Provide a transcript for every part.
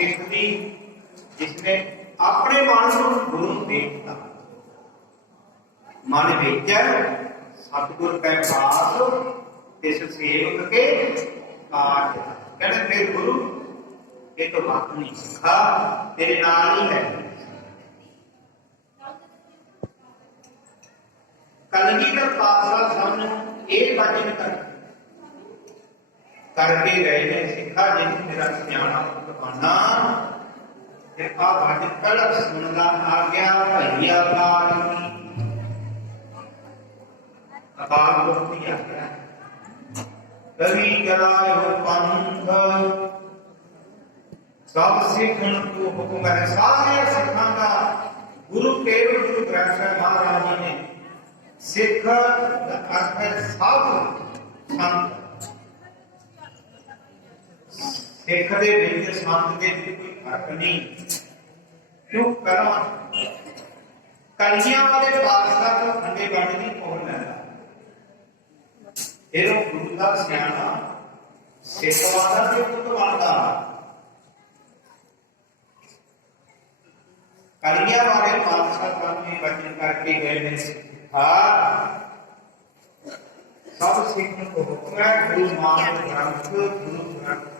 سکھتی جس نے اپنے من گرو دیکھتا من دیکھا ستگر پہ پاس اس سیوک کے کاٹ کہنے پھر گرو یہ تو مت نہیں سکھا تیرے نال ہی ہے کلگی کا پاسا سمجھ یہ بچن کرتا کر کے گئے ہیں سکھا جی میرا سیاح پکوانا بھج تڑک سن کا آ گیا بھائی اکال اکال گرتی آ گیا کبھی گلا پنکھ سب سکھ تو حکم ہے سارے سکھان کا گرو کیو گرو گرنتھ صاحب مہاراج جی نے سکھ ارتھ سب سنت ਦੇਖਦੇ ਵਿੱਚ ਸਮਝਦੇ ਕੋਈ ਫਰਕ ਨਹੀਂ ਕਿਉਂ ਕਰਮ ਕੰਜੀਆਂ ਵਾਲੇ ਪਾਸ ਦਾ ਤੋਂ ਠੰਡੇ ਬਣ ਦੀ ਪਹੁੰਚ ਲੈਂਦਾ ਇਹੋ ਗੁਰੂ ਦਾ ਸਿਆਣਾ ਸੇਵਾਦਾਰ ਜੋ ਤੋਂ ਬਣਦਾ ਕਰਮੀਆਂ ਵਾਲੇ ਪਾਤਸ਼ਾਹ ਕਰਮੀ ਬਚਨ ਕਰਕੇ ਗਏ ਨੇ ਹਾ ਸਭ ਸਿੱਖ ਨੂੰ ਹੁਕਮ ਹੈ ਗੁਰੂ ਮਾਨ ਦੇ ਗ੍ਰੰਥ Guru Granth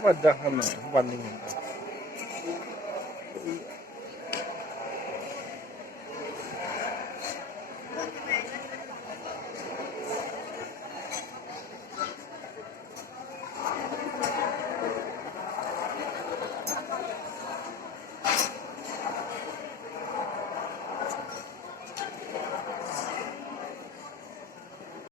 Ka ma dan ka na ma wani